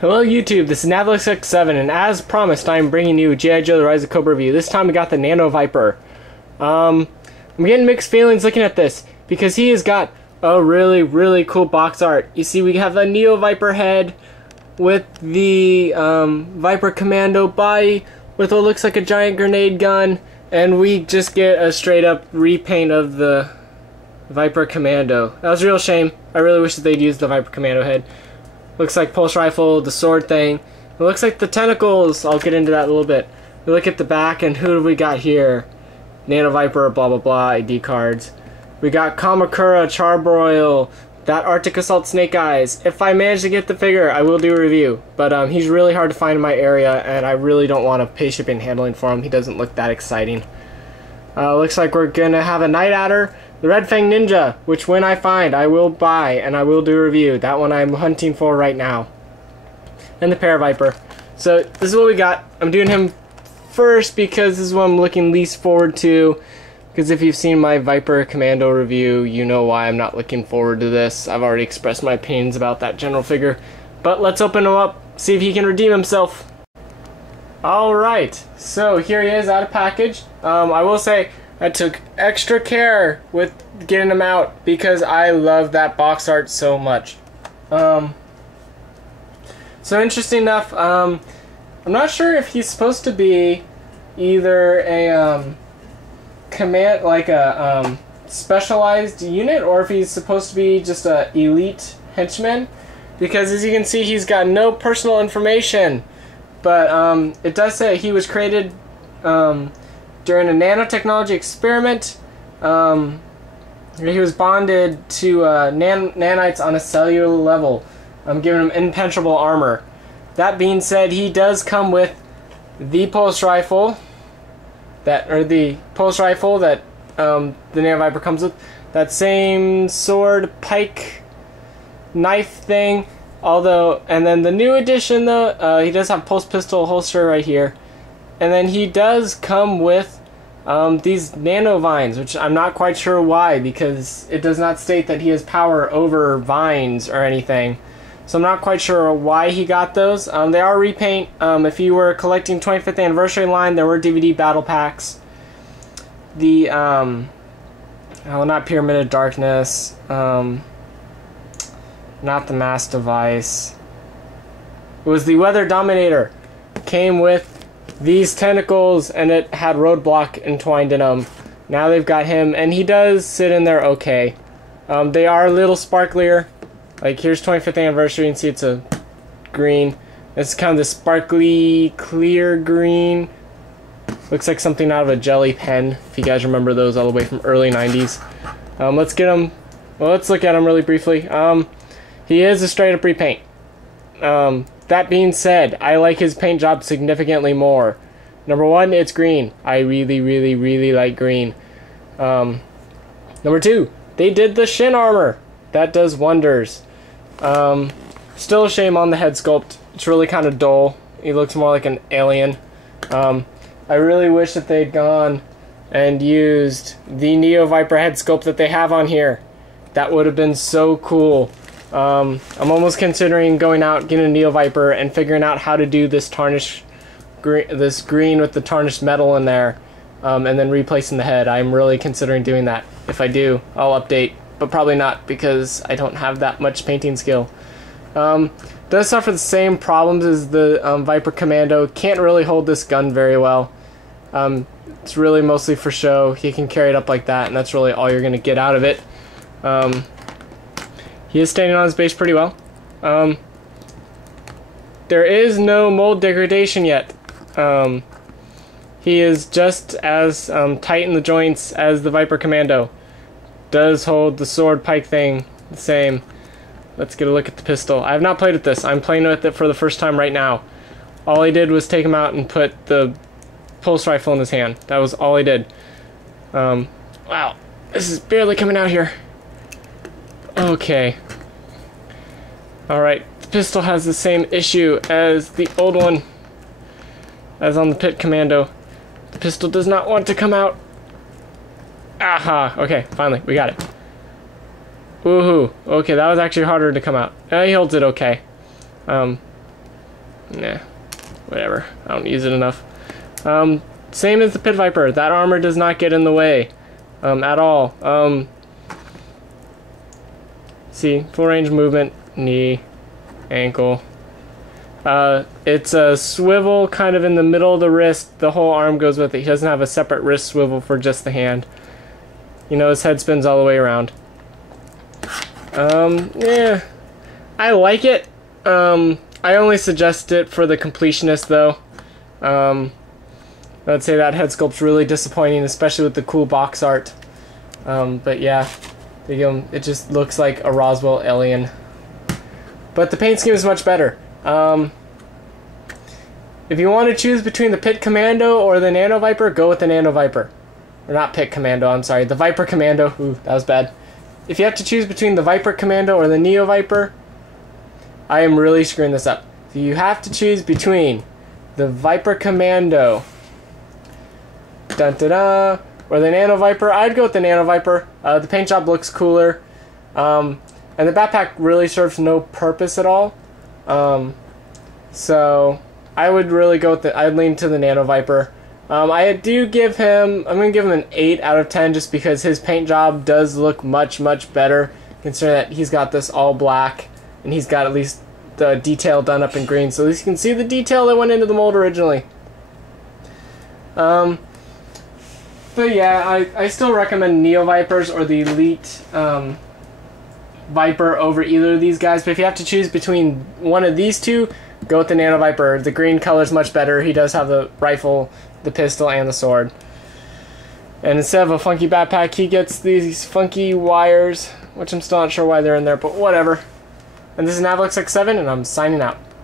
Hello YouTube, this is NavLixX7, and as promised, I am bringing you G.I. Joe: The Rise of Cobra review. This time we got the Nano Viper. I'm getting mixed feelings looking at this, because he has got a really cool box art. You see, we have a Neo Viper head with the Viper Commando body with what looks like a giant grenade gun, and we just get a straight up repaint of the Viper Commando. That was a real shame. I really wish that they'd used the Viper Commando head. Looks like pulse rifle, the sword thing. It looks like the tentacles. I'll get into that in a little bit. We look at the back, and who do we got here? Nano Viper, blah blah blah, ID cards. We got Kamakura, Charbroil, that Arctic Assault Snake Eyes. If I manage to get the figure, I will do a review. But he's really hard to find in my area, and I really don't want to pay shipping and handling for him. He doesn't look that exciting. Looks like we're gonna have a Night Adder, the Red Fang Ninja, which when I find, I will buy and I will do a review. That one I'm hunting for right now. And the Paraviper. So this is what we got. I'm doing him first because this is what I'm looking least forward to. Because if you've seen my Viper Commando review, you know why I'm not looking forward to this. I've already expressed my opinions about that general figure. But let's open him up, see if he can redeem himself. Alright, so here he is out of package. I will say, I took extra care with getting him out because I love that box art so much. So interesting enough, I'm not sure if he's supposed to be either a command, like a specialized unit, or if he's supposed to be just a elite henchman, because as you can see, he's got no personal information. But it does say he was created during a nanotechnology experiment. He was bonded to nanites on a cellular level, giving him impenetrable armor. That being said, he does come with the pulse rifle, the Nano Viper comes with. That same sword, pike, knife thing. Although, and then the new edition though, he does have pulse pistol holster right here. And then he does come with these nano vines, which I'm not quite sure why, because it does not state that he has power over vines or anything. So I'm not quite sure why he got those. They are repaint. If you were collecting 25th anniversary line, there were DVD battle packs. The, not Pyramid of Darkness, not the mass device. It was the Weather Dominator. Came with these tentacles, and it had roadblock entwined in them. Now they've got him, and he does sit in there okay. They are a little sparklier. Like, here's 25th anniversary, and see it's a green. It's kind of the sparkly, clear green. Looks like something out of a jelly pen, if you guys remember those all the way from early 90s. Let's get him. Well, let's look at him really briefly. He is a straight up repaint. That being said, I like his paint job significantly more. Number one, it's green. I really like green. Number two, they did the shin armor. That does wonders. Still a shame on the head sculpt. It's really kind of dull. He looks more like an alien. I really wish that they'd gone and used the Neo Viper head sculpt that they have on here. That would have been so cool. I'm almost considering going out, getting a Neo Viper, and figuring out how to do this tarnish, this green with the tarnished metal in there, and then replacing the head. I'm really considering doing that. If I do, I'll update, but probably not because I don't have that much painting skill. Does suffer the same problems as the Viper Commando. Can't really hold this gun very well. It's really mostly for show. He can carry it up like that, and that's really all you're going to get out of it. He is standing on his base pretty well. There is no mold degradation yet. He is just as tight in the joints as the Viper Commando. Does hold the sword pike thing the same. Let's get a look at the pistol. I have not played with this. I'm playing with it for the first time right now. All I did was take him out and put the pulse rifle in his hand. That was all I did. Wow, this is barely coming out here. Okay. Alright, the pistol has the same issue as the old one, as on the Pit Commando. The pistol does not want to come out. Aha! Okay, finally, we got it. Woohoo! Okay, that was actually harder to come out. He holds it okay. Nah, whatever. I don't use it enough. Same as the Pit Viper. That armor does not get in the way at all. See, full range movement, knee, ankle. It's a swivel kind of in the middle of the wrist. The whole arm goes with it. He doesn't have a separate wrist swivel for just the hand. You know, his head spins all the way around. Yeah, I like it. I only suggest it for the completionist, though. I'd say that head sculpt's really disappointing, especially with the cool box art. But yeah, it just looks like a Roswell alien. But the paint scheme is much better. If you want to choose between the Pit Commando or the Nano Viper, go with the Nano Viper. Or not Pit Commando, I'm sorry, the Viper Commando. Ooh, that was bad. If you have to choose between the Viper Commando or the Neo Viper, I am really screwing this up. If you have to choose between the Viper Commando, dun -da -da, or the Nano Viper, I'd go with the Nano Viper. The paint job looks cooler, and the backpack really serves no purpose at all. So I would really go with I'd lean to the Nano Viper. I do give him, I'm going to give him an 8 out of 10 just because his paint job does look much, much better, considering that he's got this all black, and he's got at least the detail done up in green, so at least you can see the detail that went into the mold originally. But yeah, I still recommend Neo Vipers or the Elite Viper over either of these guys, but if you have to choose between one of these two, go with the Nano Viper. The green color's much better. He does have the rifle, the pistol, and the sword. And instead of a funky backpack, he gets these funky wires, which I'm still not sure why they're in there, but whatever. And this is Navalix X7, and I'm signing out.